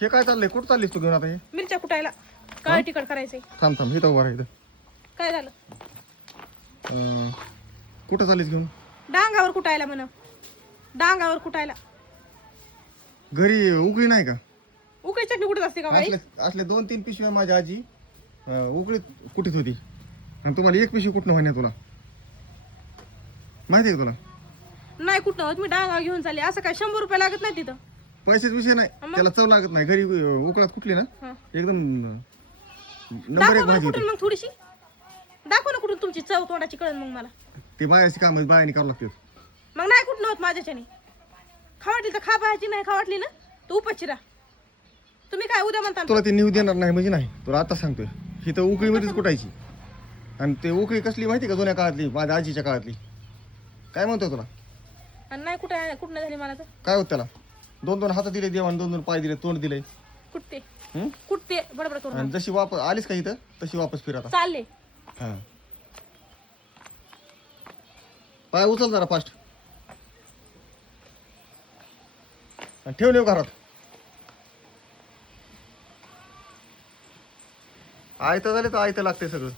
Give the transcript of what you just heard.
हे काय चाललंय? कुठं चाललीस तू घेऊन आता हे? मिरच्या कुटायला. काळ तिखट करायचंय? थांब थांब इथं उभा राहा इथं. काय झालं? अं, कुठं चाललीस घेऊन? डांगावर कुटायला म्हण. डांगावर कुटायला. घरी उकळी नाही का? उकळी चटणी कुठत असते का बाई? असले असले दोन तीन पिशव्या माझ्या आजी. अं, उकळीत कुठीत होती. आणि तुम्हाला एक पिशवी कुठनं होण्या तुला? माहिती आहे का तुला? नाही कुठं मी डांगा घेऊन चालले. असं काय शंभर रुपये लागत नाही तिथं? पैसेच विषय नाही? त्याला चव लागत नाही. घरी उकळात कुठली ना. एकदम दाखव बरं भाजी कुठून मग थोडीशी. दाखव ना कुठून तुमची चव तोंडाची कळण मग मला. ते बायाची काम बायाने करावं लागते. मग नाही कुठं होत माझ्याच्याने. खावाटली तर खा पाहायची नाही खावाटली ना तू उपाशी राहा. तुम्ही काय उद्या म्हणता? तुला ते नेऊ देणार नाही म्हणजे नाही. तुला आता सांगतोय. ही तर उकळीमध्येच कुटायची. आणि ते उकळी कसली माहिती का जुन्या काळातली? माझ्या आजीच्या काळातली. काय म्हणतोय तुला? आणि नाही कुठं कुठं नाही झाली मला तर? काय होत त्याला? दोन दोन हात दिले देवाने दोन दोन पाय दिले तोंड दिले. कुठते? हं? कुठते? बडबड करून आणि जशी वापस आलीस का इथं? तशी वापस फिर आता. चालले. हा. पाय उचल जरा फास्ट ठेव नेऊ घरात. आयतं झाले तर आयतं लागते सगळं.